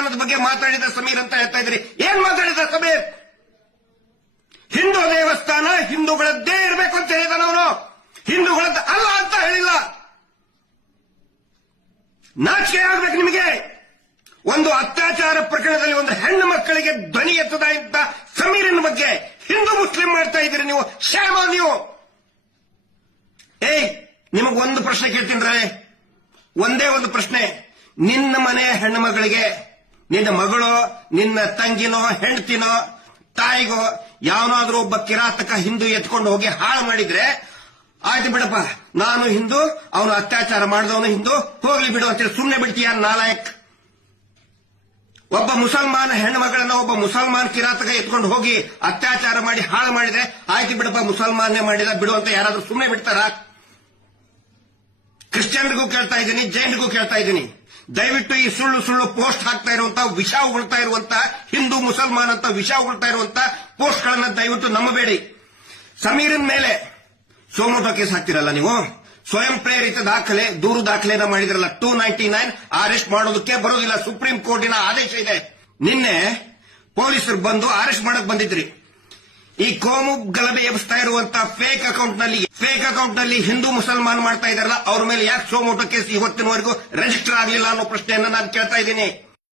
ದೇವಸ್ಥಾನದ ಬಗ್ಗೆ ಮಾತಾಡಿದ ಸಮೀರ್ ಅಂತ ಹೇಳ್ತಾ ಇದ್ರಿ. ಏನ್ ಮಾತಾಡಿದ ಸಮೀರ್? ಹಿಂದೂ ದೇವಸ್ಥಾನ ಹಿಂದೂಗಳದ್ದೇ ಇರಬೇಕು ಅಂತ ಹೇಳಿದ ಅವನು, ಹಿಂದೂಗಳದ್ದು ಅಲ್ಲ ಅಂತ ಹೇಳಿಲ್ಲ. ನಾಚಿಕೆ ಆಗ್ಬೇಕು ನಿಮಗೆ. ಒಂದು ಅತ್ಯಾಚಾರ ಪ್ರಕರಣದಲ್ಲಿ ಒಂದು ಹೆಣ್ಣು ಮಕ್ಕಳಿಗೆ ಧ್ವನಿ ಎತ್ತದ ಇಂತ ಸಮೀರಿನ ಬಗ್ಗೆ ಹಿಂದೂ ಮುಸ್ಲಿಂ ಮಾಡ್ತಾ ಇದ್ದೀರಿ ನೀವು. ಶ್ಯಾಮ ನೀವು. ನಿಮಗೊಂದು ಪ್ರಶ್ನೆ ಕೇಳ್ತೀನಿ, ಒಂದೇ ಒಂದು ಪ್ರಶ್ನೆ. ನಿನ್ನ ಮನೆ ಹೆಣ್ಣು ಮಗಳಿಗೆ ನಿನ್ನ ಮಗಳು, ನಿನ್ನ ತಂಗಿನೋ, ಹೆಂಡತಿನೋ, ತಾಯಿಗೋ ಯಾವನಾದ್ರೂ ಒಬ್ಬ ಕಿರಾತಕ ಹಿಂದೂ ಎತ್ಕೊಂಡು ಹೋಗಿ ಹಾಳು ಮಾಡಿದ್ರೆ ಆಯ್ತು ಬಿಡಪ್ಪ, ನಾನು ಹಿಂದೂ, ಅವನು ಅತ್ಯಾಚಾರ ಮಾಡಿದವನು ಹಿಂದೂ, ಹೋಗ್ಲಿ ಬಿಡು ಅಂತೇಳಿ ಸುಮ್ಮನೆ ಬಿಡ್ತೀಯ ನಾಲಾಯಕ್? ಒಬ್ಬ ಮುಸಲ್ಮಾನ ಹೆಣ್ಣು ಮಗಳನ್ನ ಒಬ್ಬ ಮುಸಲ್ಮಾನ್ ಕಿರಾತಕ ಎತ್ಕೊಂಡು ಹೋಗಿ ಅತ್ಯಾಚಾರ ಮಾಡಿ ಹಾಳು ಮಾಡಿದ್ರೆ ಆಯ್ತು ಬಿಡಪ್ಪ, ಮುಸಲ್ಮಾನ್ನೇ ಮಾಡಿದ ಬಿಡು ಅಂತ ಯಾರಾದ್ರೂ ಸುಮ್ಮನೆ ಬಿಡ್ತಾರ? ಕ್ರಿಶ್ಚಿಯನ್ರಿಗೂ ಕೇಳ್ತಾ ಇದ್ದೀನಿ, ಜೈನ್ರಿಗೂ ಕೇಳ್ತಾ ಇದ್ದೀನಿ, ದಯವಿಟ್ಟು ಈ ಸುಳ್ಳು ಸುಳ್ಳು ಪೋಸ್ಟ್ ಹಾಕ್ತಾ ಇರುವಂತ, ವಿಷ ಉಗುಳ್ತಾ ಇರುವಂತ, ಹಿಂದೂ ಮುಸಲ್ಮಾನ್ ಅಂತ ವಿಷ ಉಗುಳ್ತಾ ಇರುವಂತ ಪೋಸ್ಟ್ ಗಳನ್ನ ದಯವಿಟ್ಟು ನಂಬಬೇಡಿ. ಸಮೀರನ್ ಮೇಲೆ ಸೋಮೋಟೋ ಕೇಸ್ ಹಾಕ್ತಿರಲ್ಲ ನೀವು, ಸ್ವಯಂ ಪ್ರೇರಿತ ದಾಖಲೆ, ದೂರು ದಾಖಲೆನ ಮಾಡಿದ್ರಲ್ಲ, 299 ಅರೆಸ್ಟ್ ಮಾಡೋದಕ್ಕೆ ಬರೋದಿಲ್ಲ. ಸುಪ್ರೀಂ ಕೋರ್ಟಿನ ಆದೇಶ ಇದೆ. ನಿನ್ನೆ ಪೊಲೀಸರು ಬಂದು ಅರೆಸ್ಟ್ ಮಾಡಕ್ ಬಂದಿದ್ರಿ. ಈ ಕೋಮು ಗಲಭೆ ಎಬ್ಬಿಸ್ತಾ ಇರುವಂತ ಫೇಕ್ ಅಕೌಂಟ್ ನಲ್ಲಿ ಹಿಂದೂ ಮುಸಲ್ಮಾನ್ ಮಾಡ್ತಾ ಇದಾರಲ್ಲ, ಅವ್ರ ಮೇಲೆ ಯಾಕೆ ಸೋಮೋಟೋ ಕೇಸ್ ಇವತ್ತಿನವರೆಗೂ ರಿಜಿಸ್ಟರ್ ಆಗಲಿಲ್ಲ ಅನ್ನೋ ಪ್ರಶ್ನೆಯನ್ನ ನಾನು ಕೇಳ್ತಾ ಇದ್ದೀನಿ.